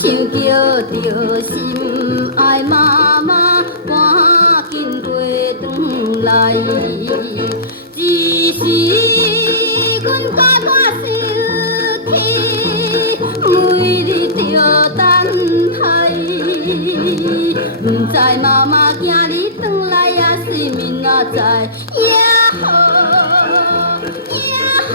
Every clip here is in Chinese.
像叫着心爱妈妈，赶紧回转来。只是阮甲我生气，每日着等待，不知妈妈今日转来呀，是明仔载也好也好。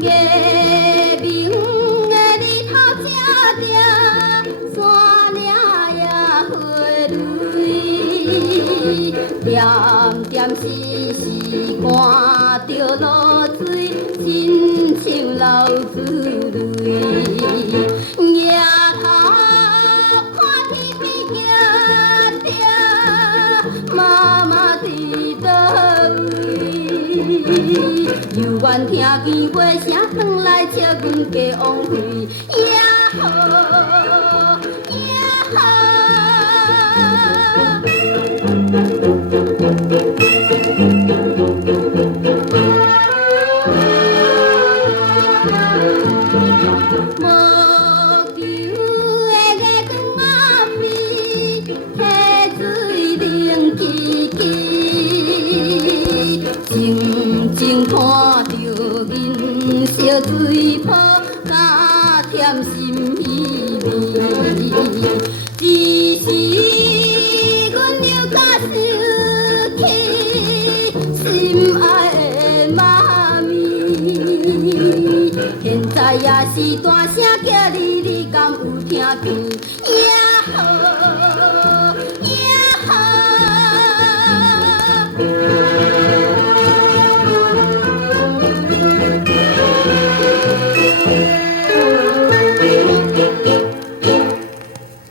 夜明的日头正正，山岭也花蕊，点点丝丝看着露水，亲像流珠泪。夜头看天边行着，妈妈伫倒位？犹原听见话声转来笑阮加枉费，也好也好。无求的月光暗暝，溪水冷凄凄，静静看着银色水泡，加添心稀微。只是阮又较生气，心爱的妈咪，现在也是大声叫你，你敢有听见？也好。